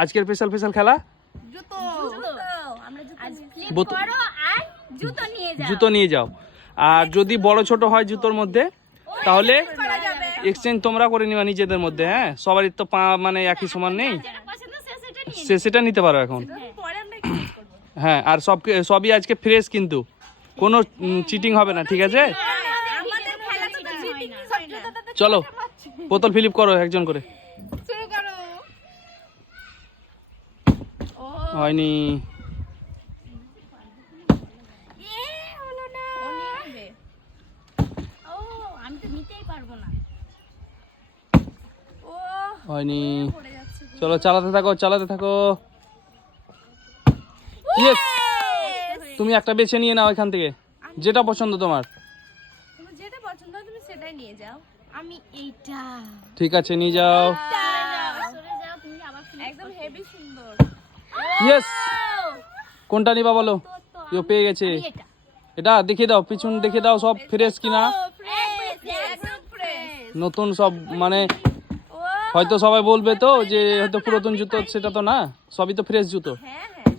আজকের special special খেলা জুতো আমরা জুতো নিয়ে যাও। আর যদি বড় ছোট হয় জুতোর মধ্যে তাহলে এক্সচেঞ্জ তোমরা করে নিবা নিজেদের মধ্যে। হ্যাঁ, সবারই তো পা মানে একই সমান নেই, সেটা নিতে পারো এখন। হ্যাঁ, আর সবই আজকে ফ্রেশ, কিন্তু কোনো চিটিং হবে না, ঠিক আছে? চলো বোতল ফিলিপ করো একজন করে। হয়নি। হয়নি। চলো চালাতে থাকো চালাতে থাকো। ইয়েস, তুমি একটা বেছে নিয়ে নাও এখান থেকে, যেটা পছন্দ তোমার। যেটা পছন্দ তুমি সেটাই নিয়ে যাও। আমি এইটা। ঠিক আছে, নিয়ে যাও। একদম হেভি সুন্দর। ইয়েস, কোনটা নিবা বলো? ইও পেয়ে গেছে। এটা দেখিয়ে দাও, পিছন দেখিয়ে দাও, সব ফ্রেশ কিনা, নতুন সব। মানে হয়তো সবাই বলবে তো যে হয়তো পুরাতন জুতো, সেটা তো না, সবই তো ফ্রেশ জুতো। হ্যাঁ হ্যাঁ,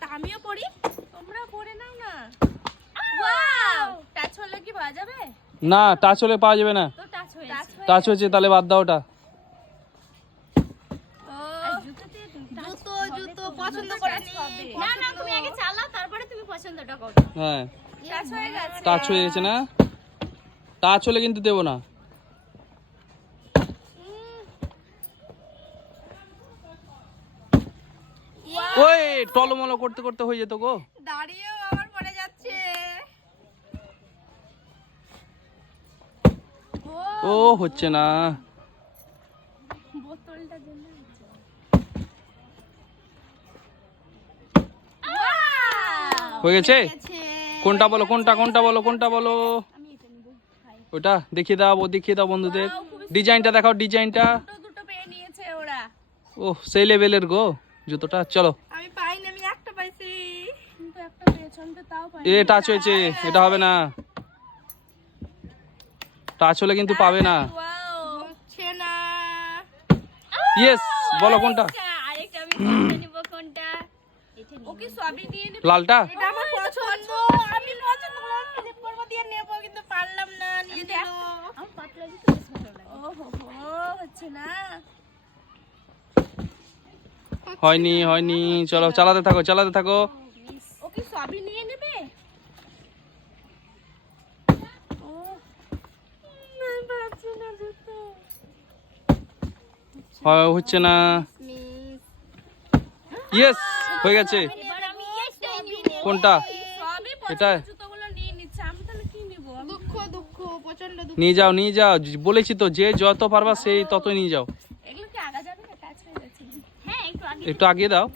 তা আমিও পরি, তোমরা পরে নাও না। ওয়াও, টাচ হলে কি পাওয়া যাবে? না, টাচ হলে পাওয়া যাবে না। তো টাচ হয়েছে। টাচ হয়েছে, তাহলে বাদ দাও ওটা। জুতো পছন্দ করে নি। না না, তুমি আগে চালাও, তারপরে তুমি পছন্দটা করো। হ্যাঁ, টাচ হয়ে গেছে। টাচ হয়ে গেছে না? টাচ হলে কিন্তু দেবো না। ওই টলমলো করতে করতে হয়ে যেত গো। দাঁড়িয়েও আবার পড়ে যাচ্ছে। ও হচ্ছে না। বোতলটা জন্য হয়ে গেছে? কোনটা বলো, কোনটা কোনটা বলো, কোনটা বলো? ওটা দেখিয়ে দাও, দেখিয়ে দাও বন্ধুদের। ডিজাইনটা দেখাও, ডিজাইনটা। দুটো পেয়ে নিয়েছে ওরা। ওহ, সেই লেভেলের গো জুতোটা। চলো, আমি পাইনি, আমি একটা পাইছি। কিন্তু একটা পেছন তো তাও পাইনি। এ টাচ হয়েছে, এটা হবে না। টাচ হলে কিন্তু পাবে না। ওয়াও, হচ্ছে না। ইয়েস, বলো কোনটা? আরেকটা আমি কোনটা নিব, কোনটা? এটা নিব। ওকে সবই দিয়ে নেব। লালটা? এটা আমার পছন্দ, আমি পছন্দ করে ফিলিপ করব দিয়ে নেব, কিন্তু পারলাম না, নিয়ে দিল। আমার পাতলা জুতো বেশ ভালো লাগে। ওহো, হচ্ছে না। হয়নি, হয়নি। চলো চালাতে থাকো, চালাতে থাকো। ওকে সবই নিয়ে নেবে। ও না, পারছি না জুতো। হচ্ছে না। মিস। ইয়েস, হয়ে গেছে। এবার আমি এইটাই নিব। কোনটা? সবই এটা? পছন্দ জুতোগুলো নিয়ে নিচ্ছে, আমি তাহলে কি নিব? দুঃখ প্রচন্ড দুঃখ। নিয়ে যাও, নিয়ে যাও, বলেছি তো, যে যত পারবা সেই ততই নিয়ে যাও। এগুলো কি আগা যাবে না? টাচ হয়ে যাচ্ছে। হ্যাঁ, একটু আগে। একটু আগিয়ে দাও।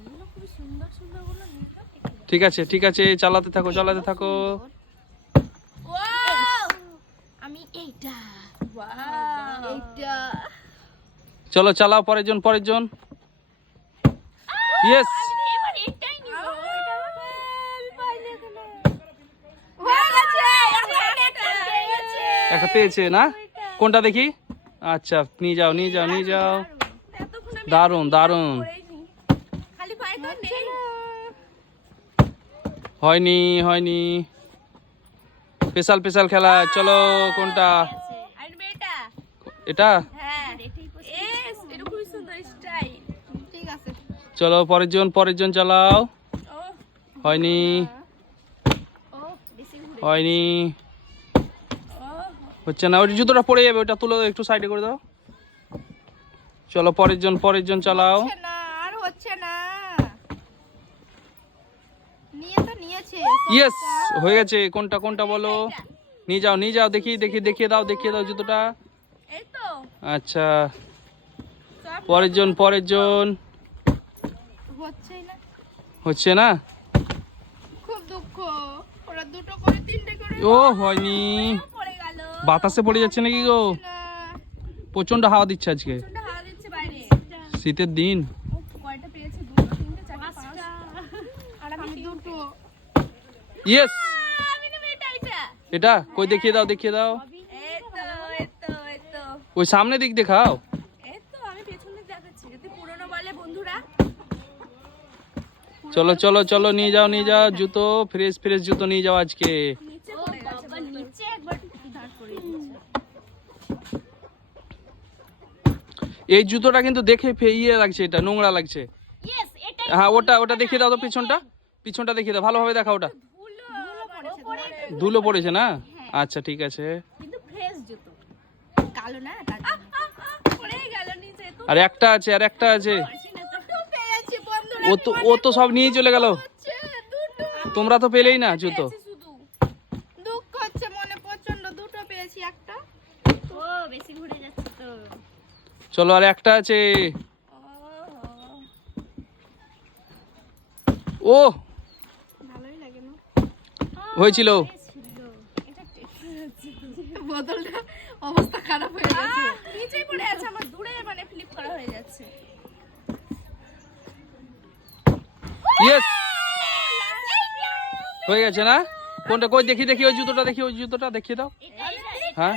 এগুলো খুব সুন্দর সুন্দর গুলো নিতে। ঠিক আছে, ঠিক আছে, চালাতে থাকো, চালাতে থাকো। ওয়াও, আমি এইটা। ওয়াও, এইটা। চলো চালাও, পরের জন, পরের জন। ইয়েস, এবার এইটাই নিব। এটা আমি পাইনি এখানে। হয়ে গেছে, একটা হয়ে গেছে। একটা পেয়েছে না? কোনটা দেখি? আচ্ছা, নিয়ে যাও, নিয়ে যাও, নিয়ে যাও। এতক্ষণ আমি দারুন, দারুন। করেই নি। খালি পায়ে তো নেই। হয়নি, হয়নি। স্পেশাল স্পেশাল খেলা। চলো, কোনটা? আমি এটা। এটা? হ্যাঁ, এটাই পছন্দ। এটা খুব সুন্দর স্টাইল। ঠিক আছে। চলো পরের জন, পরের জন চালাও। ও হয়নি, ও বেশি ঘুরে। হয়নি। ও হচ্ছে না, ওই জুতোটা পড়ে যাবে, ওটা তুলো, একটু সাইডে করে দাও। চলো পরের জন, পরের জন চালাও। হচ্ছে না, আর হচ্ছে না। নিয়ে তো নিয়েছে। ইয়েস, হয়ে গেছে। কোনটা কোনটা বলো? নিয়ে যাও, নিয়ে যাও, দেখি দেখি, দেখিয়ে দাও, দেখিয়ে দাও জুতোটা। এই তো আচ্ছা, সব পরের জন, পরের জন। হচ্ছেই না। হচ্ছে না? খুব দুঃখ। ওরা দুটো করে তিনটে করে ও হয়নি। পড়ে গেল। বাতাসে পড়ে যাচ্ছে নাকি গো? না, প্রচন্ড হাওয়া দিচ্ছে আজকে, প্রচন্ড হাওয়া দিচ্ছে বাইরে। শীতের দিন। ও কয়টা পেয়েছে? দুটো, তিনটে, চারটে, পাঁচটা। আর আমি দুটো। ইয়েস, আমি নেব এটা, এটা। এটা কই দেখিয়ে দাও, দেখিয়ে দাও। এই তো, এই তো, এই তো। ওই সামনে দিক দেখাও। এই তো আমি পেছন দিক দেখাচ্ছি, যদি পুরনো বলে বন্ধুরা। চলো চলো চলো, নিয়ে যাও জুতো, ফ্রেশ ফ্রেশ জুতো নিয়ে যাও আজকে। নিচে পড়ে গেছে বাবা, নিচে একবার দাঁড় করে দিয়েছে। এই জুতোটা কিন্তু দেখে ইয়ে লাগছে, এটা নোংরা লাগছে। ইয়েস, এটাই। হ্যাঁ ওটা দেখিয়ে দাও তো, পিছনটা দেখিয়ে দাও, ভালোভাবে দেখা ওটা। ধুলো পড়েছে। ধুলো পড়েছে না? আচ্ছা ঠিক আছে। কিন্তু ফ্রেশ জুতো, কালো না তার জন্য। পড়ে গেল নিচে তো। আর একটা আছে। তো পেয়েছি বন্ধুরা। ও তো সব নিয়ে চলে গেল। হচ্ছে দুটো। তোমরা তো পেলেই না জুতো। পেয়েছি শুধু। দুঃখ হচ্ছে মনে প্রচন্ড, দুটো পেয়েছি, একটা। ও বেশি ঘুরে যাচ্ছে তো। চলো আর একটা আছে। ও ভালোই লাগে না? হয়েছিল। বোতলটা অবস্থা খারাপ হয়ে গেছে, নিচেই পড়ে আছে আমার, দূরে মানে ফ্লিপ করা হয়ে যাচ্ছে। ইয়েস, হয়ে গেছে না? কোনটা? কই দেখি ওই জুতোটা দেখিয়ে দাও। হ্যাঁ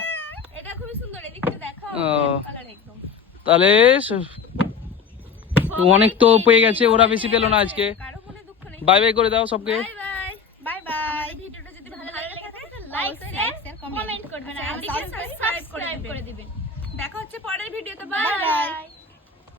এটা খুবই সুন্দর, এদিকটা দেখাও। ও। কালার একদম। তাহলে অনেক তো পেয়ে গেছে, ওরা বেশি পেলো না আজকে। কারো মনে দুঃখ নেই। বাই বাই করে দাও সবকে। Bye bye. ভিডিওটা যদি ভালো লাগে থাকে লাইক শেয়ার কমেন্ট করবেন আর আমাদেরকে সাবস্ক্রাইব করে দিবেন। দেখা হচ্ছে পরের ভিডিওতে। Bye bye.